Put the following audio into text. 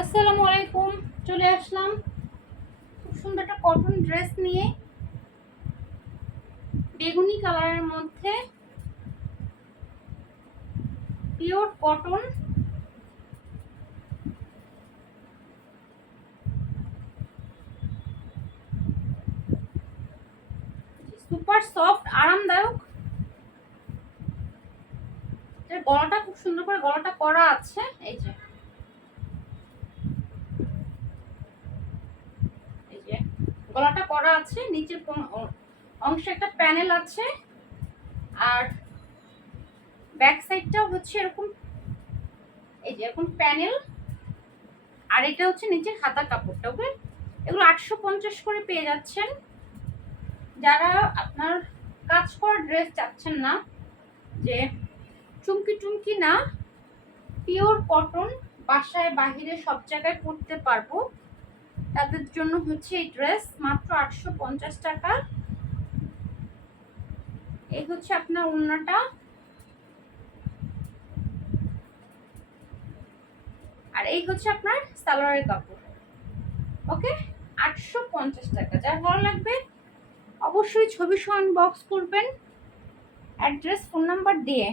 আসসালামু আলাইকুম। চলে আসলাম। খুব সুন্দর একটা কটন ড্রেস নিয়ে। বেগুনি কালারের মধ্যে পিওর কটন সুপার সফট আরামদায়ক। গলাটা খুব সুন্দর করে গলাটা করা আছে। এই যে এই যে গলাটা করা আছে নিচের অংশে একটা প্যানেল আছে, আর ব্যাক সাইডটাও হচ্ছে এরকম, এই যে এরকম প্যানেল, আর এটা হচ্ছে নিচের হাতা কাপড়টা, ওকে? এগুলো আটশো পঞ্চাশ করে পেয়ে যাচ্ছেন। যারা আপনার কাজ করা ড্রেস চাচ্ছেন না, যে চুমকি টুমকি না, পিওর কটন, বাসায়, বাহিরে সব জায়গায় পরতে পারব। তাদের জন্য হচ্ছে এই ড্রেস, মাত্র আটশো পঞ্চাশ টাকা। এই হচ্ছে আপনার ওড়নাটা। আর এই হচ্ছে আপনার সালোয়ারের কাপড়। ওকে? আটশো পঞ্চাশ টাকা। যা ভালো লাগবে, অবশ্যই ছবি সহ বক্স করবেন। অ্যাড্রেস ফোন নাম্বার দিয়ে।